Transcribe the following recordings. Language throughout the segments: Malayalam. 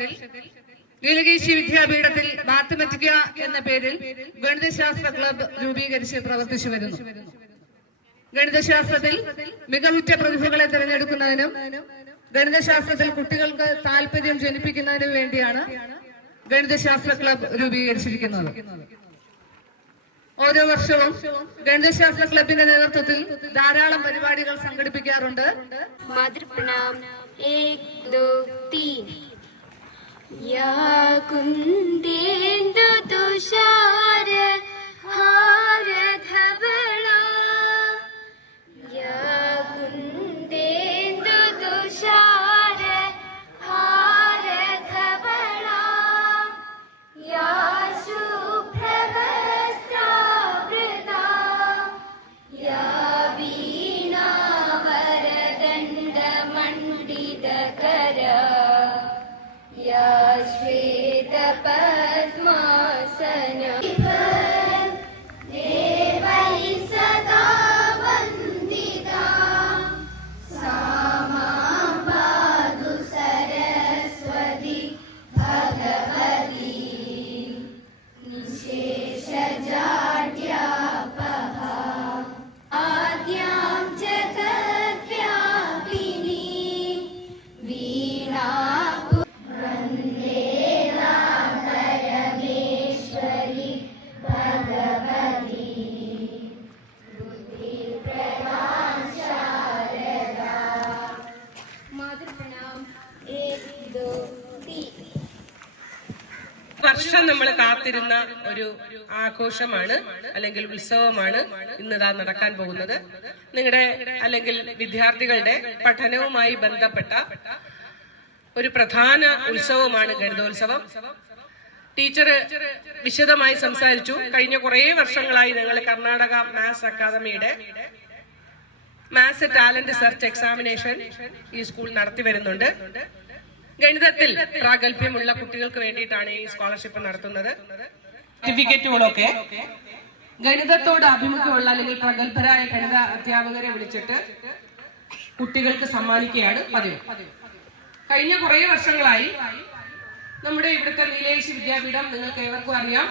വർഷത്തിൽ നീലകേശി വിദ്യാപീഠത്തിൽ മാത്തമാറ്റിക്ക എന്ന പേരിൽ ഗണിതശാസ്ത്ര ക്ലബ് രൂപീകരിച്ച് പ്രവർത്തിച്ചു വരുന്നു. ഗണിതശാസ്ത്രത്തിൽ മികവുറ്റ പ്രതിഭകളെ തിരഞ്ഞെടുക്കുന്നതിനും ഗണിതശാസ്ത്രത്തിൽ കുട്ടികൾക്ക് താല്പര്യം ജനിപ്പിക്കുന്നതിനും വേണ്ടിയാണ് ഗണിതശാസ്ത്ര ക്ലബ് രൂപീകരിച്ചിരിക്കുന്നത്. ഓരോ വർഷവും ഗണിതശാസ്ത്ര ക്ലബിന്റെ നേതൃത്വത്തിൽ ധാരാളം പരിപാടികൾ സംഘടിപ്പിക്കാറുണ്ട്. വർഷം നമ്മൾ കാത്തിരുന്ന ഒരു ആഘോഷമാണ് അല്ലെങ്കിൽ ഉത്സവമാണ് ഇന്നിതാ നടക്കാൻ പോകുന്നത്. നിങ്ങളുടെ അല്ലെങ്കിൽ വിദ്യാർത്ഥികളുടെ പഠനവുമായി ബന്ധപ്പെട്ട ഒരു പ്രധാന ഉത്സവമാണ് ഗണിതോത്സവം. ടീച്ചർ വിശദമായി സംസാരിച്ചു. കഴിഞ്ഞ കുറേ വർഷങ്ങളായി ഞങ്ങൾ കർണാടക മാത്സ് അക്കാദമിയുടെ മാത്സ് ടാലന്റ് സെർച്ച് എക്സാമിനേഷൻ ഈ സ്കൂൾ നടത്തി വരുന്നുണ്ട്. ഗണിതത്തിൽ പ്രാഗൽഭ്യമുള്ള കുട്ടികൾക്ക് വേണ്ടിയിട്ടാണ് ഈ സ്കോളർഷിപ്പ് നടത്തുന്നത്. സർട്ടിഫിക്കറ്റുകളൊക്കെ ഗണിതത്തോട് ആഭിമുഖ്യമുള്ള അല്ലെങ്കിൽ പ്രഗത്ഭരായ ഗണിത അധ്യാപകരെ വിളിച്ചിട്ട് കുട്ടികൾക്ക് സമ്മാനിക്കുകയാണ് പതിവ്. കഴിഞ്ഞ കുറേ വർഷങ്ങളായി നമ്മുടെ ഇവിടുത്തെ നീലകേശി വിദ്യാപീഠം നിങ്ങൾക്ക് ഏവർക്കും അറിയാം,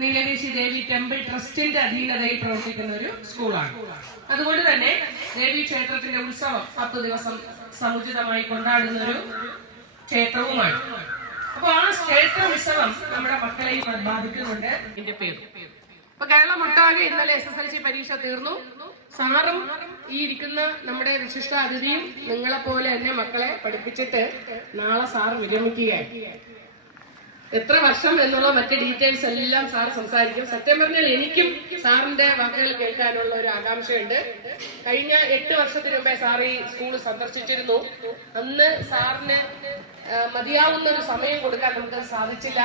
നീലകേശി ദേവി ടെമ്പിൾ ട്രസ്റ്റിന്റെ അധീനതയിൽ പ്രവർത്തിക്കുന്ന ഒരു സ്കൂളാണ്. അതുകൊണ്ട് തന്നെ ദേവി ക്ഷേത്രത്തിന്റെ ഉത്സവം 10 ദിവസം സമുചിതമായി കൊണ്ടാടുന്ന ഒരു ക്ഷേത്രവുമാണ്. അപ്പൊ ആ ക്ഷേത്ര ഉത്സവം നമ്മുടെ മക്കളെയും ബാധിക്കുന്നുണ്ട്. ഇതിന്റെ പേര് ഇപ്പൊ കേരളമൊട്ടാകെ ഇന്നലെ SSLC പരീക്ഷ തീർന്നു. സാറും ഈ ഇരിക്കുന്ന നമ്മുടെ വിശിഷ്ട അതിഥിയും നിങ്ങളെ പോലെ തന്നെ മക്കളെ പഠിപ്പിച്ചിട്ട് നാളെ സാർ വിരമിക്കുകയാണ്. എത്ര വർഷം എന്നുള്ള മറ്റ് ഡീറ്റെയിൽസ് എല്ലാം സാർ സംസാരിക്കും. സത്യം പറഞ്ഞാൽ എനിക്കും സാറിന്റെ വാക്കുകൾ കേൾക്കാനുള്ള ഒരു ആകാംക്ഷയുണ്ട്. കഴിഞ്ഞ 8 വർഷത്തിന് മുമ്പേ സാർ ഈ സ്കൂൾ സന്ദർശിച്ചിരുന്നു. അന്ന് സാറിന് മതിയാവുന്ന ഒരു സമയം കൊടുക്കാൻ നമുക്ക് സാധിച്ചില്ല.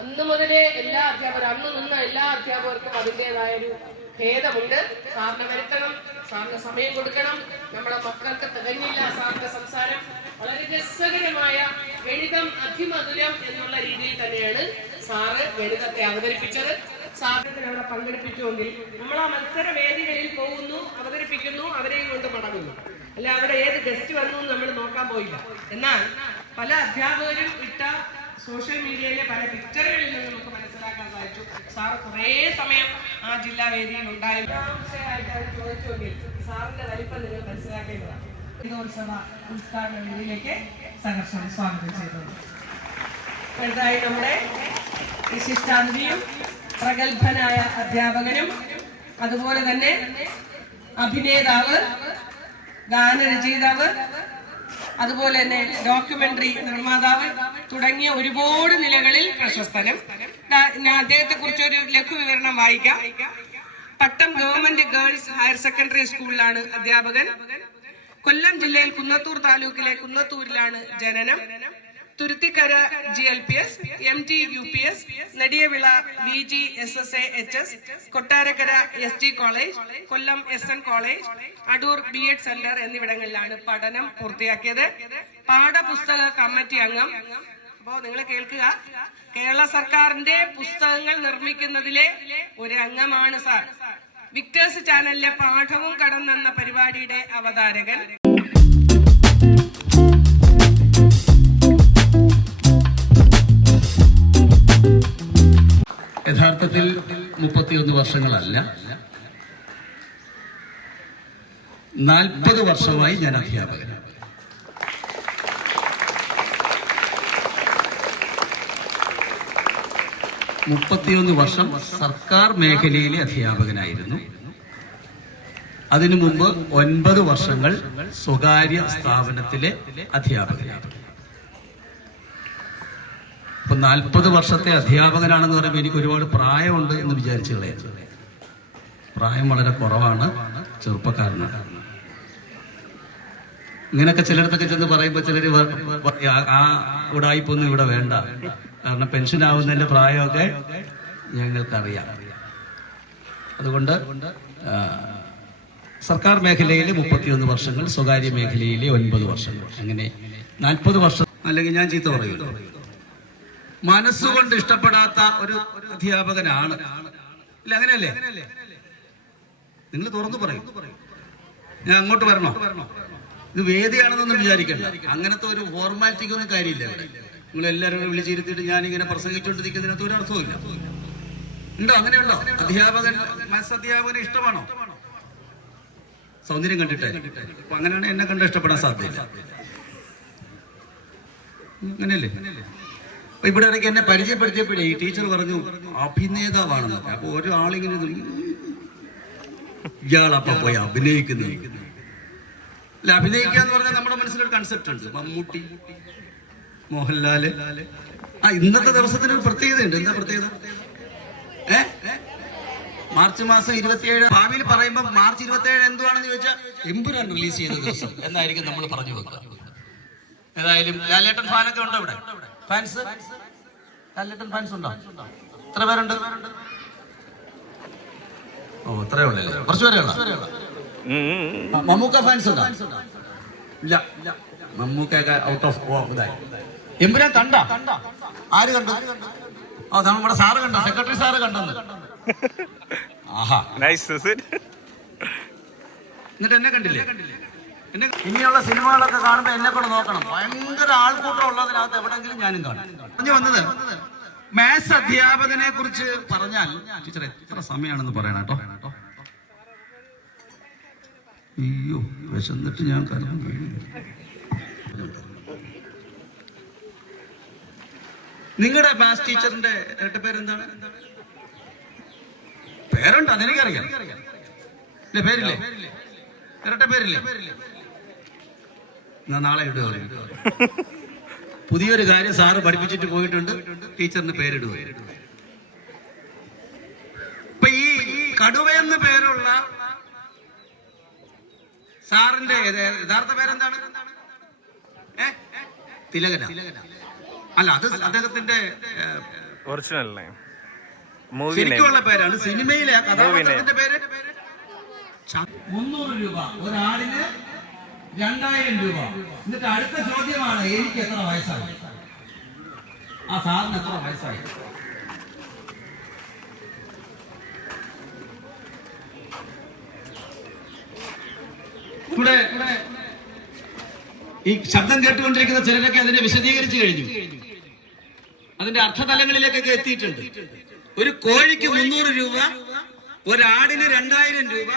അന്ന് മുതലേ എല്ലാ അധ്യാപകരും അന്ന് നിന്ന എല്ലാ അധ്യാപകർക്കും അതിൻ്റെതായ ഒരു ഭേദമുണ്ട്. സാറിനെ വരുത്തണം, സാറിന് സമയം കൊടുക്കണം. നമ്മുടെ മക്കൾക്ക് തികഞ്ഞില്ല സാറിന്റെ സംസാരം. വളരെ രസകരമായ ഗണിതം അതിമധുരം എന്നുള്ള രീതിയിൽ തന്നെയാണ് സാറ് ഗണിതത്തെ അവതരിപ്പിച്ചത്. സാറിന് അവിടെ പങ്കെടുപ്പിച്ചുവെങ്കിൽ നമ്മൾ ആ മത്സര വേദികളിൽ പോകുന്നു, അവതരിപ്പിക്കുന്നു, അവരെയും കൊണ്ട് മടങ്ങുന്നു. അല്ല അവിടെ ഏത് ഗസ്റ്റ് വന്നു നമ്മൾ നോക്കാൻ പോയില്ല. എന്നാൽ പല അധ്യാപകരും ഇട്ട സോഷ്യൽ മീഡിയയിലെ പല പിക്ചറുകളിൽ നിന്ന് നമുക്ക് മനസ്സിലാക്കാൻ സാധിച്ചു സാർ കുറേ സമയം ആ ജില്ലാ വേദിയിൽ ഉണ്ടായിരുന്നു. ചോദിച്ചുവെങ്കിൽ സാറിന്റെ വലിപ്പം നിങ്ങൾ മനസ്സിലാക്കേണ്ടതാണ്. ഗണിതോത്സവ ഉദ്ഘാടന വേദിയിലേക്ക് സംഘർഷം സ്വാഗതം ചെയ്തത്. അടുത്തായി നമ്മുടെ വിശിഷ്ടാതിഥിയും പ്രഗത്ഭനായ അധ്യാപകനും അതുപോലെ തന്നെ അഭിനേതാവ്, ഗാനരചയിതാവ്, അതുപോലെ തന്നെ ഡോക്യുമെന്ററി നിർമ്മാതാവ് തുടങ്ങിയ ഒരുപാട് നിലകളിൽ പ്രശസ്തനും. ഞാൻ അദ്ദേഹത്തെ കുറിച്ച് ഒരു ലഘു വിവരണം വായിക്കാം. Pattom government girls higher secondary സ്കൂളിലാണ് അധ്യാപകൻ. കൊല്ലം ജില്ലയിൽ കുന്നത്തൂർ താലൂക്കിലെ കുന്നത്തൂരിലാണ് ജനനം. Thuruthikkara GLPS, MT UPS, Nediyavila VG SSA HS, Kottarakkara SG college, Kollam SN college, Adoor BEd centre എന്നിവിടങ്ങളിലാണ് പഠനം പൂർത്തിയാക്കിയത്. പാഠപുസ്തക കമ്മിറ്റി അംഗം. അപ്പോ നിങ്ങൾ കേൾക്കുക, കേരള സർക്കാരിന്റെ പുസ്തകങ്ങൾ നിർമ്മിക്കുന്നതിലെ ഒരു അംഗമാണ് സാർ. വിക്ടേഴ്സ് ചാനലിലെ പാഠവും കടന്നെന്ന പരിപാടിയുടെ അവതാരകൻ. 31 വർഷങ്ങളല്ല, 40 വർഷമായി ഞാൻ അധ്യാപകനാണ്. 31 വർഷം സർക്കാർ മേഖലയിലെ അധ്യാപകനായിരുന്നു. അതിനു മുമ്പ് 9 വർഷങ്ങൾ സ്വകാര്യ സ്ഥാപനത്തിലെ അധ്യാപകനായിരുന്നു. ഇപ്പൊ 40 വർഷത്തെ അധ്യാപകനാണെന്ന് പറയുമ്പോൾ എനിക്ക് ഒരുപാട് പ്രായമുണ്ട് എന്ന് വിചാരിച്ചു കളയാം. പ്രായം വളരെ കുറവാണ്, ചെറുപ്പക്കാരനാണ്. ഇങ്ങനെയൊക്കെ ചിലയിടത്തൊക്കെ ചെന്ന് പറയുമ്പോൾ ചിലർ ആ ഉടായിപ്പൊന്നും ഇവിടെ വേണ്ട, കാരണം പെൻഷൻ ആവുന്നതിന്റെ പ്രായമൊക്കെ ഞങ്ങൾക്കറിയാം. അതുകൊണ്ട് സർക്കാർ മേഖലയിൽ 31 വർഷങ്ങൾ, സ്വകാര്യ മേഖലയിലെ 9 വർഷങ്ങൾ, അങ്ങനെ 40 വർഷം. അല്ലെങ്കിൽ ഞാൻ ചീത്ത പറയുമല്ലോ, മനസ്സുകൊണ്ട് ഇഷ്ടപ്പെടാത്ത ഒരു അധ്യാപകനാണ്. ഇല്ല, അങ്ങനെയല്ലേ? നിങ്ങൾ തുറന്നു പറയും. ഞാൻ അങ്ങോട്ട് വരണോ? ഇത് വേദിയാണെന്നൊന്നും വിചാരിക്കണ്ട. അങ്ങനത്തെ ഒരു ഫോർമാലിറ്റിക്കൊന്നും കാര്യമില്ല. നിങ്ങൾ എല്ലാവരും വിളിച്ചിരുത്തിയിട്ട് ഞാനിങ്ങനെ പ്രസംഗിച്ചുകൊണ്ടിരിക്കുന്നതിനകത്ത് ഒരു അർത്ഥവുമില്ല. ഉണ്ടോ? അങ്ങനെയുണ്ടോ? അധ്യാപകൻ, അധ്യാപകനെ ഇഷ്ടമാണോ? സൗന്ദര്യം കണ്ടിട്ട് അപ്പൊ അങ്ങനെയാണ് എന്നെ കണ്ട് ഇഷ്ടപ്പെടാൻ സാധ്യത. അങ്ങനെയല്ലേ? അപ്പൊ ഇവിടെ ഇടയ്ക്ക് എന്നെ പരിചയപ്പെടുത്തിയപ്പോഴേ ഈ ടീച്ചർ പറഞ്ഞു അഭിനേതാവാണെന്നൊക്കെ. അപ്പൊ ഓരോ ആളിങ്ങനെ ഇയാളപ്പ പോയി അഭിനയിക്കുന്നു. അല്ല, അഭിനയിക്കുക എന്ന് പറഞ്ഞാൽ നമ്മുടെ മനസ്സിലൊരു കൺസെപ്റ്റ് ഉണ്ട്. മമ്മൂട്ടി, മോഹൻലാല്. ഇന്നത്തെ ദിവസത്തിന് ഒരു പ്രത്യേകതയുണ്ട്. എന്താ പ്രത്യേകത? മാർച്ച് മാസം 27. ഭാവിയിൽ പറയുമ്പോൾ മാർച്ച് 27 എന്തുവാണെന്ന് ചോദിച്ചാൽ എമ്പുരാൻ റിലീസ് ചെയ്ത ദിവസം എന്നായിരിക്കും നമ്മൾ പറഞ്ഞു വെക്കുക. ഏതായാലും ലാലേട്ടൻ ഫാനൊക്കെ ഉണ്ടോ ഇവിടെ? ഫാൻസ്? ലാലേട്ടൻ ഫാൻസ് ഉണ്ടോ? എത്ര പേരുണ്ട്? ഓ, അത്രേ ഉള്ളൂ. കുറച്ച് പേരേ ഉള്ളൂ. മമ്മൂക്ക ഫാൻസ് ഉണ്ടോ? ഇല്ല, മമ്മൂക്കൊക്കെ ഔട്ട് ഓഫ് ഇതായി. എമ്പുരാൻ കണ്ട? ആര് കണ്ടു? നമ്മുടെ സാറ് കണ്ടോ? സെക്രട്ടറി സാറ് കണ്ടെന്ന്. ആഹാ, എന്നിട്ട് എന്നെ കണ്ടില്ലേ? ഇനിയുള്ള സിനിമകളൊക്കെ കാണുമ്പോ എന്നെ കൂടെ നോക്കണം. ഭയങ്കര ആൾക്കൂട്ടം ഉള്ളതിനകത്ത് എവിടെങ്കിലും ഞാനും കാണും. പറഞ്ഞു വന്നത്, മാത്സ് അധ്യാപകനെ കുറിച്ച് പറഞ്ഞാൽ ടീച്ചർ എത്ര സമയമാണെന്ന് പറയണം കേട്ടോ. അയ്യോ, വിശന്നിട്ട് ഞാൻ കരുതും. നിങ്ങളുടെ മാത്സ് ടീച്ചറിന്റെ പേരെന്താണ്? പേരുണ്ട്, അതെനിക്കറിയാം. പേരില്ലേ? ഇരട്ട പേരില്ലേ? നാളെ ഇടുക. പുതിയൊരു കാര്യം സാറ് പഠിപ്പിച്ചിട്ട് പോയിട്ടുണ്ട്, ടീച്ചറിന് പേരിടുക. ഇപ്പൊ ഈ കടുവയെന്ന് പേരുള്ള സാറിന്റെ യഥാർത്ഥ പേരെന്താണ്? തിലകന. അല്ല, അത് അദ്ദേഹത്തിന്റെ ഒറിജിനൽ ശരിക്കുള്ള പേരാണ്. സിനിമയിലെ കഥാപാത്രത്തിന്റെ പേര് 300 രൂപ, ഒരാളിന് 2000 രൂപ. എന്നിട്ട് അടുത്ത ചോദ്യമാണ്, എനിക്ക് എത്ര വയസ്സായി? ആ സാറിന് എത്ര വയസ്സായി? ഇവിടെ ഈ ശബ്ദം കേട്ടുകൊണ്ടിരിക്കുന്ന ചിലരൊക്കെ അതിനെ വിശദീകരിച്ചു കഴിഞ്ഞു. അതിന്റെ അർത്ഥതലങ്ങളിലേക്കൊക്കെ എത്തിയിട്ടുണ്ട്. ഒരു കോഴിക്ക് 300 രൂപ, ഒരാടിന് 2000 രൂപ,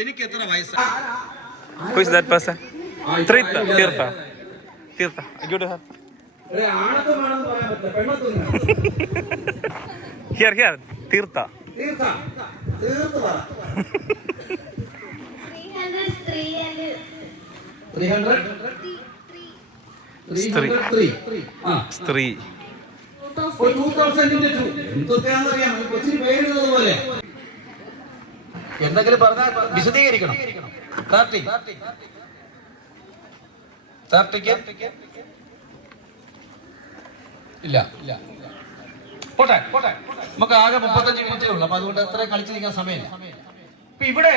എനിക്ക് എത്ര വയസ്സായി? സ്ത്രീ. എന്തെങ്കിലും പറഞ്ഞാൽ വിശദീകരിക്കണം. ഇല്ല, പോട്ടെ. നമുക്ക് ആകെ 35 മിനിറ്റേ ഉള്ളൂ. അപ്പൊ അതുകൊണ്ട് എത്ര കളിച്ചിരിക്കാൻ സമയമില്ല. ഇപ്പൊ ഇവിടെ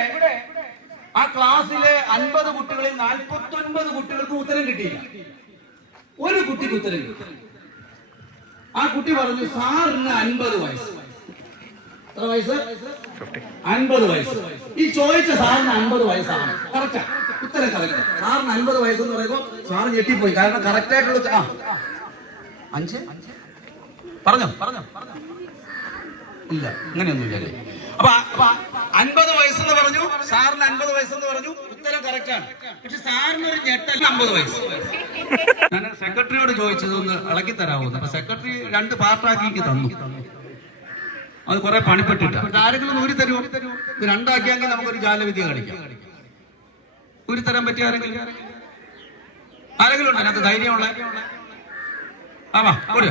ആ ക്ലാസ്സിലെ 50 കുട്ടികളിൽ 49 കുട്ടികൾക്ക് ഉത്തരം കിട്ടിയില്ല. ഒരു കുട്ടിക്ക് ഉത്തരം കിട്ടി. ആ കുട്ടി പറഞ്ഞു, സാറിന് 50 വയസ്സ്. എത്ര വയസ്സ്? 50 വയസ്സ്. ഈ ചോദിച്ച സാറിന് 50 വയസ്സാണ്. കറക്റ്റാ, ഉത്തരം കറക്റ്റ്. സാറിന് 50 വയസ്സെന്ന് പറയുമ്പോൾ സാറ് ഞെട്ടിപ്പോയി. കാരണം കറക്റ്റ് ആയിട്ടുള്ള 5 പറഞ്ഞോ. ഇല്ല, അങ്ങനെയൊന്നുമില്ല. അപ്പൊ 50 വയസ്സെന്ന് പറഞ്ഞു, സാറിന് 50 വയസ്സെന്ന് പറഞ്ഞു, ഉത്തരം കറക്റ്റാണ്. പക്ഷെ സാറിന് ഒരു ഞെട്ടൽ 50 വയസ്സ്. ഞാൻ സെക്രട്ടറിയോട് ചോദിച്ചത് ഒന്ന് ഇളക്കി തരാമോ? അപ്പൊ സെക്രട്ടറി 2 പാർട്ടാക്കി തന്നു. അത് കുറെ പണിപ്പെട്ടിട്ട് ആരെങ്കിലും ഊരി തരുമോ? ഇത് 2 ആക്കിയെങ്കിൽ നമുക്കൊരു ജാലവിദ്യ കളിക്കാം. ഊരി തരാൻ പറ്റിയ ആരെങ്കിലും ഉണ്ടോ അതിനകത്ത് ധൈര്യമുള്ള? ഒരു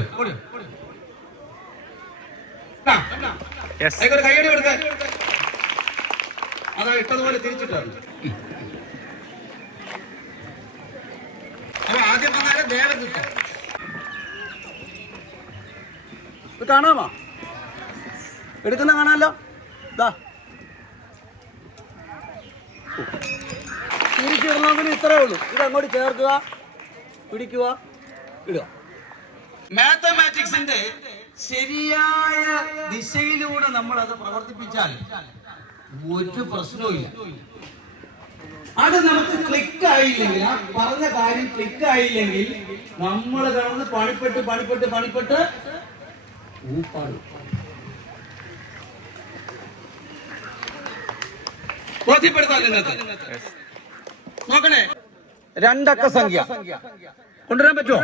കൈയടി കൊടുക്ക. അതാ ഇട്ടതുപോലെ തിരിച്ചിട്ടാണ്. അപ്പൊ ആദ്യം പറഞ്ഞാൽ ദേവദത്ത കാണാമോ? എടുക്കുന്ന കാണാമല്ലോ. ഇതാ തിരിച്ചിടണമെങ്കിൽ ഇത്രയേ ഉള്ളൂ. ഇത് അങ്ങോട്ട് ചേർക്കുക, പിടിക്കുക, ഇടുക. മാത്തമാറ്റിക്സിന്റെ ശരിയായ ദിശയിലൂടെ നമ്മൾ അത് പ്രവർത്തിപ്പിച്ചാൽ ഒരു പ്രശ്നവുമില്ല. അത് നമുക്ക് ക്ലിക്ക് ആയില്ലെങ്കിൽ, ആ പറഞ്ഞ കാര്യം ക്ലിക്ക് ആയില്ലെങ്കിൽ നമ്മൾ കിടന്ന് പണിപ്പെട്ട് ഊപ്പാട്. ബോധ്യപ്പെടുത്താൻ നിങ്ങൾക്ക് നോക്കണേ. 2 അക്ക സംഖ്യ കൊണ്ടുവരാൻ പറ്റുമോ?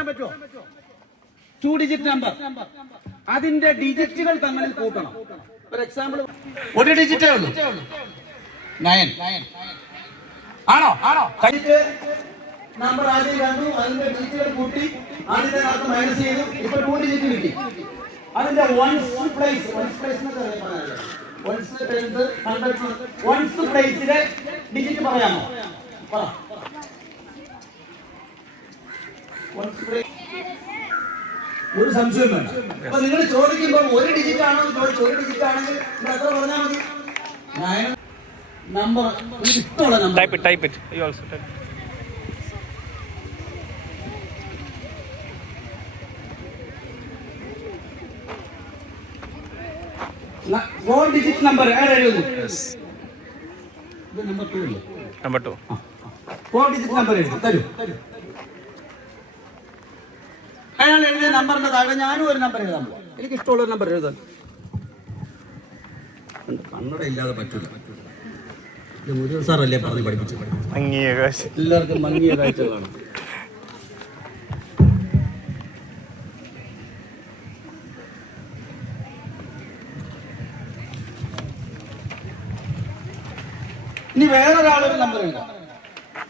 2 ഡിജിറ്റ് നമ്പർ, അതിന്റെ ഡിജിറ്റുകൾ തമ്മിൽ കൂട്ടണം. ഒരു എക്സാമ്പിൾ, 1 ഡിജിറ്റേ ഉള്ളൂ, 9 ആണോ? കഴിഞ്ഞിട്ട് നമ്പർ ആദ്യം കണ്ടു, അതിന്റെ ഡിജിറ്റുകൾ കൂട്ടി, ആദ്യത്തെ അർത്ഥം മൈനസ് ചെയ്തു, ഇപ്പൊ 2 ഡിജിറ്റ് കിട്ടി. അതിന്റെ വൺസ് പ്ലേസിലെ ഡിജിറ്റ് പറയാമോ? ഒരു സംശയം വേണ്ട. അപ്പൊ നിങ്ങൾ ചോദിക്കുമ്പോൾ 1 ഡിജിറ്റ് ആണോ ചോദിച്ചു. 1 ഡിജിറ്റ് ആണെങ്കിൽ എത്ര പറഞ്ഞാൽ മതി? നമ്പർ ഇഷ്ടമുള്ള number. Type it. You also type. 4 digit number എഴുതുന്നു. ഇത് നമ്പർ 2 അല്ലേ? Number 2. 4 ഡിജിറ്റ് നമ്പർ എഴുതി തരൂ. അയാൾ എഴുതിയ നമ്പറിന്റെ താഴെ ഞാനും ഒരു നമ്പർ എഴുതാൻ പോവാം. എനിക്ക് ഇഷ്ടമുള്ള ഒരു നമ്പർ എഴുതാൻ. കണ്ണട ഇല്ലാതെ പറ്റൂല. മുരുകൻ സാറല്ലേ പറഞ്ഞ് പഠിപ്പിച്ചു. എല്ലാവർക്കും മങ്ങിയ കാഴ്ചകളാണ്. ഇനി വേറൊരാളൊരു നമ്പർ എഴുതാം.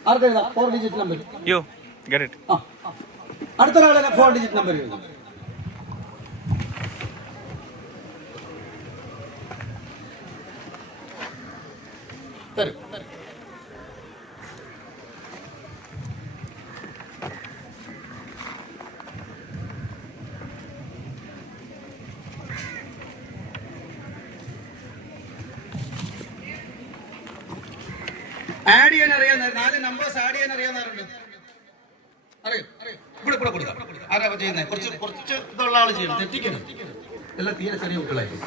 ആർക്ക് എഴുതാം? 4 digit number. You get it. അടുത്തൊരാളെ 4 digit number എഴുതാം. തരും. ആഡ് ചെയ്യാൻ അറിയാവുന്ന 4 നമ്പേഴ്സ് ആഡ് ചെയ്യാൻ അറിയാവുന്നവരുണ്ട്. അറിയോ? ഇവിടെ കൊടുക്കാം. ആരാ ചെയ്യുന്നത്? കുറച്ച് ഇതുള്ള ആള് ചെയ്യണം, തെറ്റിക്കരുത്. എല്ലാം തീരെ ചെറിയ കുട്ടികളായിരിക്കും.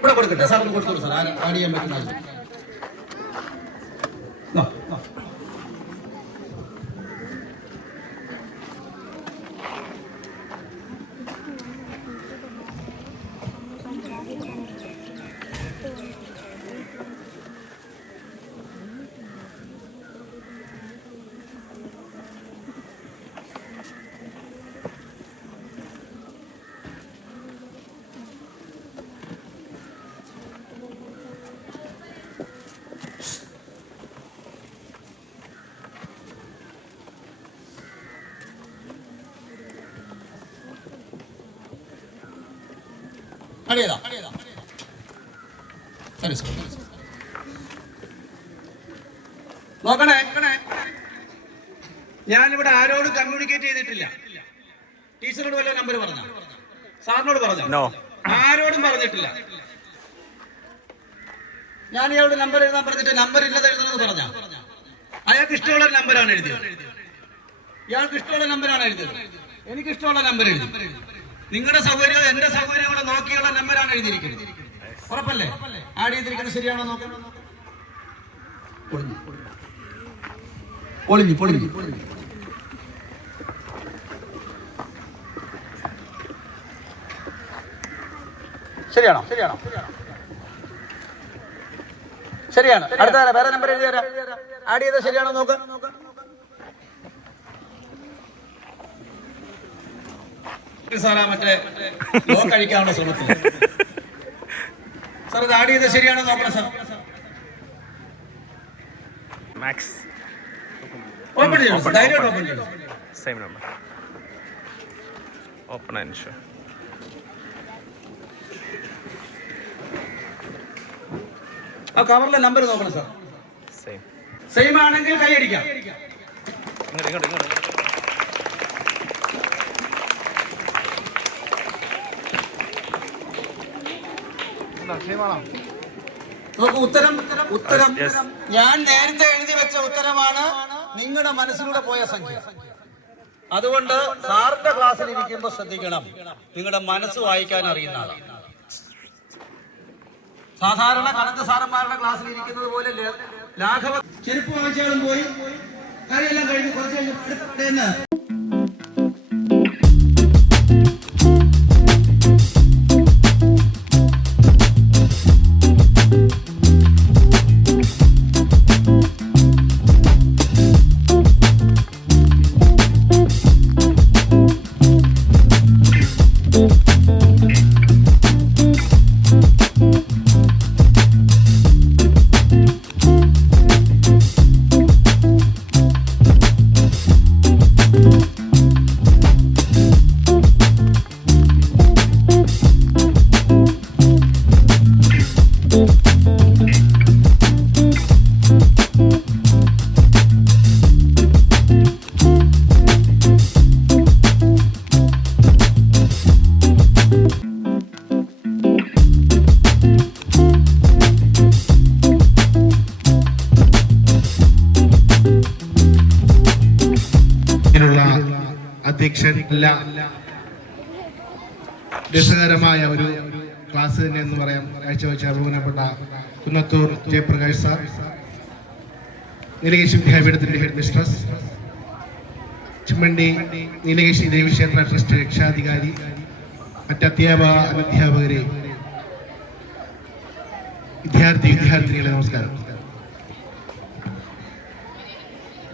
ഇവിടെ കൊടുക്കട്ടെ. സാർ കൊടുത്തോളൂ. സാർ ആഡ് ചെയ്യാൻ പറ്റുന്ന ആൾ. നോക്കണേ, ഞാനിവിടെ ആരോടും കമ്മ്യൂണിക്കേറ്റ് ചെയ്തിട്ടില്ല. ടീച്ചറോട് വല്ല നമ്പർ പറഞ്ഞ, സാറിനോട് പറഞ്ഞോ? ആരോടും പറഞ്ഞിട്ടില്ല. ഞാൻ ഇയാളോട് നമ്പർ എഴുതാൻ പറഞ്ഞിട്ട് നമ്പർ ഇല്ലാതെ എഴുതണമെന്ന് പറഞ്ഞ, അയാൾക്ക് ഇഷ്ടമുള്ള നമ്പറാണ് എഴുതിയത്. ഇയാൾക്ക് ഇഷ്ടമുള്ള നമ്പറാണ് എഴുതിയത്. എനിക്ക് ഇഷ്ടമുള്ള നമ്പർ എഴുതി. നിങ്ങളുടെ സൗകര്യവും എന്റെ സൗകര്യവും കൂടെ നോക്കിയുള്ള നമ്പറാണ് എഴുതിയിരിക്കുന്നത്. ഉറപ്പല്ലേ? ആഡ് ചെയ്തിരിക്കുന്നത് ശരിയാണോ നോക്കാം. പൊളിഞ്ഞു. ശരിയാണോ? ശരിയാണ്. അടുത്ത വേറെ നമ്പർ എഴുതി തരാം. ആഡ് ചെയ്ത് ശരിയാണോ നോക്ക്. സാറാ മറ്റേ ലോക്ക് കഴിക്കാനുള്ള ശ്രമത്തിൽ. സാർ ഇത് ആഡ് ചെയ്ത് ശരിയാണോ നോക്കണം സാർ. മാക്സ് ഓപ്പൺ ചെയ്യണം. ധൈര്യമായിട്ട് ഓപ്പൺ ചെയ്യണം. Same number open and show. ആ കവറിലെ നമ്പർ നോക്കണം സാർ. സെയിം സെയിം ആണെങ്കിൽ കൈയടിക്കാം. ഇങ്ങോട്ട് നോക്കൂ, ഉത്തരം ഞാൻ നേരത്തെ എഴുതി വെച്ച ഉത്തരമാണ് നിങ്ങളുടെ മനസ്സിലൂടെ പോയ സംഖ്യ. അതുകൊണ്ട് സാറിന്റെ ക്ലാസ്സിൽ ഇരിക്കുമ്പോൾ ശ്രദ്ധിക്കണം, നിങ്ങളുടെ മനസ്സ് വായിക്കാൻ അറിയുന്ന ആളാണ്. സാധാരണ കണക്ക് സാറന്മാരുടെ ക്ലാസ്സിൽ ഇരിക്കുന്നത് പോലെ ലാഘവ ചെരുപ്പ് വാങ്ങിച്ചാലും പോയി കാര്യമെല്ലാം കഴിഞ്ഞ് കുറച്ച് കഴിഞ്ഞ് അധ്യക്ഷൻ അല്ല, രസകരമായ ഒരു ക്ലാസ് തന്നെ എന്ന് പറയാം കാഴ്ചവെച്ച ബഹുമാനപ്പെട്ട കുന്നത്തൂർ ജയപ്രകാശ് സാർ, നീലകേശി വിദ്യാപീഠത്തിന്റെ ഹെഡ് മിസ്ട്രസ്, ചിമ്മണ്ടി നീലകേശി ദേവീക്ഷേത്ര ട്രസ്റ്റ് രക്ഷാധികാരി, മറ്റ് അധ്യാപകരെ, വിദ്യാർത്ഥിനികളെ നമസ്കാരം.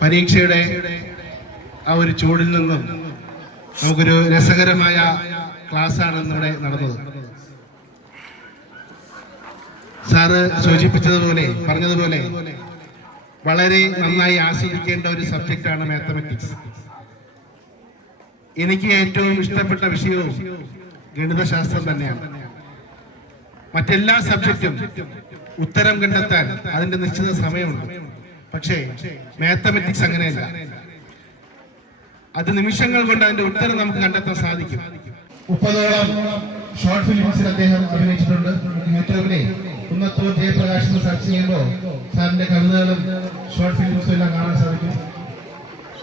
പരീക്ഷയുടെ ആ ഒരു ചൂടിൽ നിന്നും നമുക്കൊരു രസകരമായ ക്ലാസ്സാണ് ഇവിടെ നടന്നത്. സാറ് സൂചിപ്പിച്ചതുപോലെ പറഞ്ഞതുപോലെ വളരെ നന്നായി ആസ്വദിക്കേണ്ട ഒരു സബ്ജക്റ്റാണ് മാത്തമാറ്റിക്സ്. എനിക്ക് ഏറ്റവും ഇഷ്ടപ്പെട്ട വിഷയവും ഗണിതശാസ്ത്രം തന്നെയാണ്. മറ്റെല്ലാ സബ്ജക്റ്റും ഉത്തരം കണ്ടെത്താൻ അതിന്റെ നിശ്ചിത സമയമുണ്ട്. പക്ഷേ മാത്തമാറ്റിക്സ് അങ്ങനെയല്ല. അത് നിമിഷങ്ങൾ കൊണ്ട് അതിന്റെ ഉത്തരം നമുക്ക് കണ്ടെത്താൻ സാധിക്കും. 30ഓളം ഷോർട്ട് ഫിലിംസിൽ അദ്ദേഹം അഭിനയിച്ചിട്ടുണ്ട്. യൂട്യൂബിലെ കുന്നത്തൂർ ജയപ്രകാശ് സെർച്ച് ചെയ്യുമ്പോൾ സാറിന്റെ കവിതകളും ഷോർട്ട് ഫിലിംസും എല്ലാം കാണാൻ സാധിക്കും.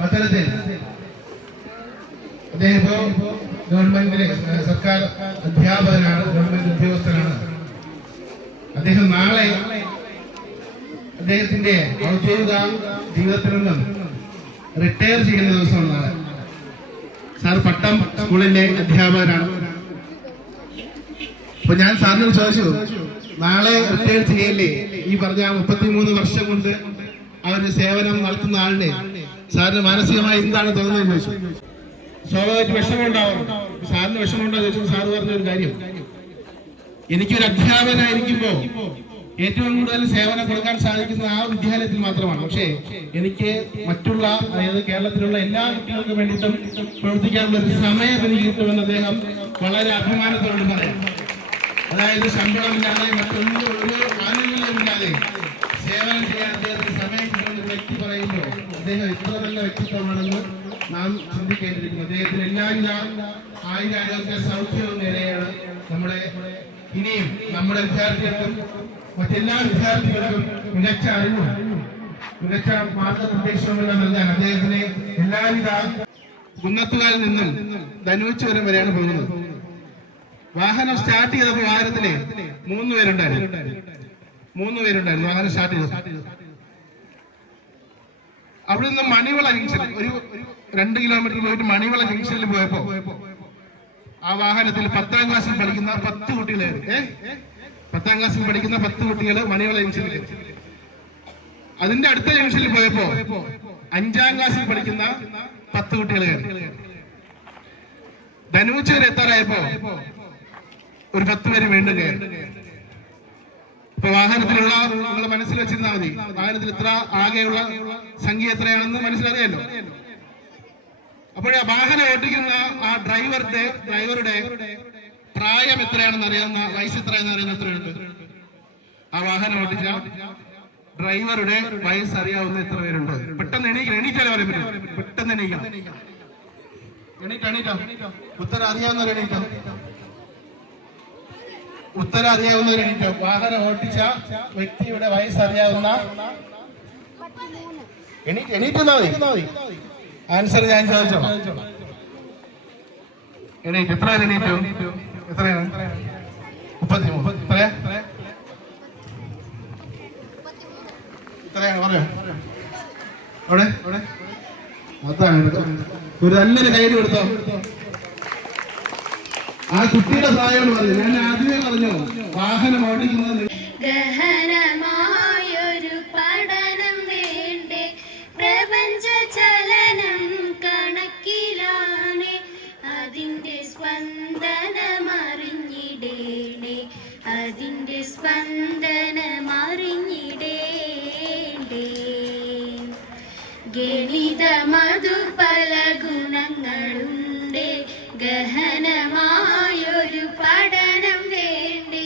അത്തരത്തിൽ അദ്ദേഹം ഇപ്പോൾ ഗവൺമെന്റിലെ സർക്കാർ അധ്യാപകനാണ്, ഗവൺമെന്റ് ഉദ്യോഗസ്ഥനാണ്. അദ്ദേഹം നാളെ അദ്ദേഹത്തിന്റെ ഔദ്യോഗിക ജീവിതത്തിൽ നിന്നും റിട്ടയർ ചെയ്യുന്ന ദിവസമാണ് നാളെ. സാർ പട്ടം സ്കൂളിലെ അധ്യാപകനാണ്. അപ്പൊ ഞാൻ സാറിനോട് ചോദിച്ചു, നാളെ റിട്ടയർ ചെയ്യല്ലേ? ഈ പറഞ്ഞ 33 വർഷം കൊണ്ട് ആ ഒരു സേവനം നടത്തുന്ന ആളിനെ സാറിന് മാനസികമായി എന്താണ് തോന്നുന്നത് ചോദിച്ചു. സ്വാഭാവികമായിട്ട് വിഷമമുണ്ടാവും. സാറിന് വിഷമമുണ്ടോ ചോദിച്ചു. സാറ് പറഞ്ഞൊരു കാര്യം, എനിക്കൊരു അധ്യാപകനായിരിക്കുമ്പോ ഏറ്റവും കൂടുതൽ സേവനം കൊടുക്കാൻ സാധിക്കുന്ന ആ വിദ്യാലയത്തിൽ മാത്രമാണ്. പക്ഷേ എനിക്ക് മറ്റുള്ള, അതായത് കേരളത്തിലുള്ള എല്ലാ കുട്ടികൾക്കും വേണ്ടിയിട്ടും പ്രവർത്തിക്കാനുള്ള ഒരു സമയം എനിക്ക് കിട്ടുമെന്ന് അദ്ദേഹം വളരെ അഭിമാനത്തോട് പറയാം. അതായത് ശമ്പളമില്ലാതെ മറ്റൊന്നും ഒരു ആനുകൂല്യമില്ലാതെ സേവനം ചെയ്യാൻ അദ്ദേഹത്തിന് സമയം കിട്ടുന്ന ഒരു വ്യക്തി പറയുമ്പോൾ അദ്ദേഹം എത്ര നല്ല വ്യക്തിത്വമാണെന്ന് നാം ചിന്തിക്കേണ്ടിയിരിക്കുന്നു. അദ്ദേഹത്തിന് എല്ലാവിധ ആയുരാരോഗ്യ സൗഖ്യവും നേരെയാണ് ഇനിയും നമ്മുടെ വിദ്യാർത്ഥികൾക്കും മറ്റെല്ലാ വിദ്യാർത്ഥികൾക്കും മികച്ച അറിവും മികച്ച മാർഗനിർദ്ദേശവുമെല്ലാം നൽകാൻ അദ്ദേഹത്തിന് എല്ലാവിധ. കുന്നത്തുകാലിൽ നിന്നും ധനുവച്ചൂരം വരെയാണ് പോകുന്നത്. വാഹനം സ്റ്റാർട്ട് ചെയ്തപ്പോൾ വാഹനത്തില് 3 പേരുണ്ടായിരുന്നു. വാഹനം സ്റ്റാർട്ട് ചെയ്തത്. അവിടെ നിന്ന് മണിവള ജംഗ്ഷൻ, ഒരു 2 കിലോമീറ്റർ പോയിട്ട് മണിവള ജംഗ്ഷനിൽ പോയപ്പോ ആ വാഹനത്തിൽ 10ാം ക്ലാസ്സിൽ പഠിക്കുന്ന 10 കുട്ടികളെ 10ാം ക്ലാസ്സിൽ പഠിക്കുന്ന 10 കുട്ടികൾ മണിവിള ജംഗ്ഷനിൽ കയറി. അതിന്റെ അടുത്ത ജംഗ്ഷനിൽ പോയപ്പോ 5ാം ക്ലാസ്സിൽ പഠിക്കുന്ന 10 കുട്ടികൾ കയറി. ധനുച്ച് വരെ എത്താറായപ്പോ ഒരു 10 പേര് വീണ്ടും കയറി. ഇപ്പൊ വാഹനത്തിലുള്ള നിങ്ങൾ മനസ്സിൽ വെച്ചിരുന്നാൽ മതി, വാഹനത്തിൽ എത്ര ആകെയുള്ള സംഖ്യ എത്രയാണെന്ന് മനസ്സിലറിയാലോ. അപ്പോഴേ വാഹനം ഓടിക്കുന്ന ആ ഡ്രൈവറുടെ പ്രായം എത്രയാണെന്ന് അറിയാവുന്ന, വയസ്സ് എത്രയാണെന്ന് അറിയുന്ന എത്രയുണ്ട്? ആ വാഹനം ഓടിച്ച ഡ്രൈവറുടെ വയസ്സ് അറിയാവുന്ന എത്ര പേരുണ്ട്? പെട്ടെന്ന് എണീറ്റാലേ പറയാൻ പറ്റും. പെട്ടെന്ന് എണീക്കാം. എണീറ്റോ? ഉത്തരം അറിയാവുന്നവർ എണീറ്റോ? ഉത്തരം അറിയാവുന്നവർ എണീറ്റോ? വാഹനം ഓടിച്ച വ്യക്തിയുടെ വയസ്സ് അറിയാവുന്ന എണീറ്റുന്നാ മതി. ആൻസർ ഞാൻ ചോദിച്ചോ? എണീറ്റ്. എത്ര എണീറ്റു? എത്രയാണ്? 33. എത്രയാണ് പറയാ? അവിടെ അതാണ്. ഒരു നല്ലൊരു കയ്യിൽ കൊടുത്തോ. ആ കുട്ടിയുടെ പ്രായം പറഞ്ഞു. ഞാൻ ആദ്യമേ പറഞ്ഞു, വാഹനം ഓടിക്കുന്നത് ഗഹനമായൊരു പഠനം വേണ്ടേ, പ്രപഞ്ച ചലനം കണക്കിലാണ്, അതിന്റെ സ്പന്ദനമറിഞ്ഞിടേണ്ടേ, അതിന്റെ സ്പന്ദനമറിഞ്ഞിടേണ്ടേ. ഗണിതമതു പല ഗുണങ്ങളുണ്ട്, ഗഹനമായൊരു പഠനം വേണ്ടേ,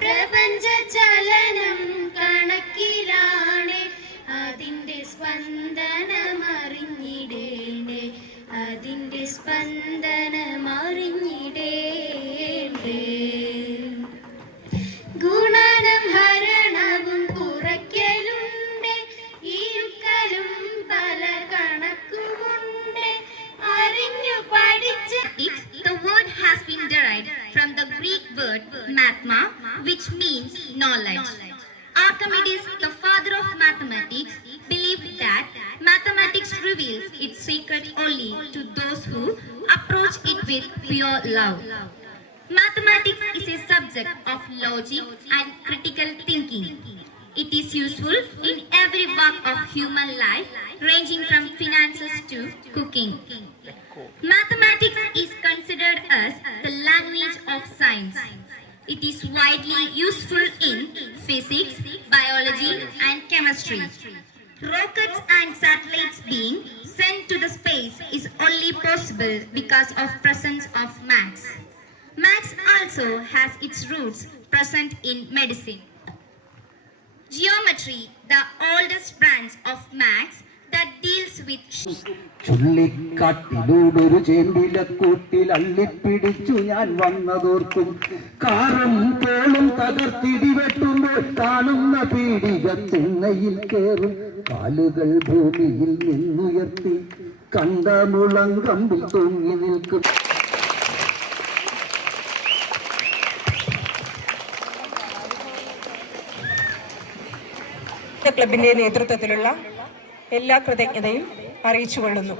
പ്രപഞ്ച ചലനം കണക്കിലാണ്, അതിന്റെ സ്പന്ദനമറിഞ്ഞിടേണ്ടേ, അതിന്റെ സ്പന്ദനമറിഞ്ഞിടേണ്ടേ. ഗുണനം ഹരണവും കുറയ്ക്കലുണ്ട്, ഇരുക്കലും പല കണക്കുമുണ്ട്, അറിഞ്ഞു പഠിച്ച. The word has been derived from the Greek word mathma, which means knowledge. Archimedes, the father of mathematics, believed that mathematics reveals its secret only to those who approach it with pure love. Mathematics is a subject of logic and critical thinking. It is useful in every walk of human life, ranging from finances to cooking. Mathematics is considered as the language of science. It is widely useful in physics, biology, and chemistry. Rockets and satellites being sent to the space is only possible because of presence of maths. Maths also has its roots present in medicine. Geometry, the oldest branch of maths that deals with ചുള്ളിക്കാട്ടിലൂടൊരു ചേമ്പിലക്കൂട്ടിൽ അള്ളിപ്പിടിച്ചു ഞാൻ വന്നതോർക്കും. കാറും തോളും തകർത്തിടി വെട്ടുമ്പോൾ കാണുന്ന പീഡിക തിണ്ണയിൽ കേറും. കാലുകൾ ഭൂമിയിൽ നിന്നുയർത്തി കണ്ട മുളങ്കമ്പിൽ തൂങ്ങി നിൽക്കും. ക്ലബിന്റെ നേതൃത്വത്തിലുള്ള എല്ലാ കൃതജ്ഞതയും അറിയിച്ചുകൊള്ളുന്നു.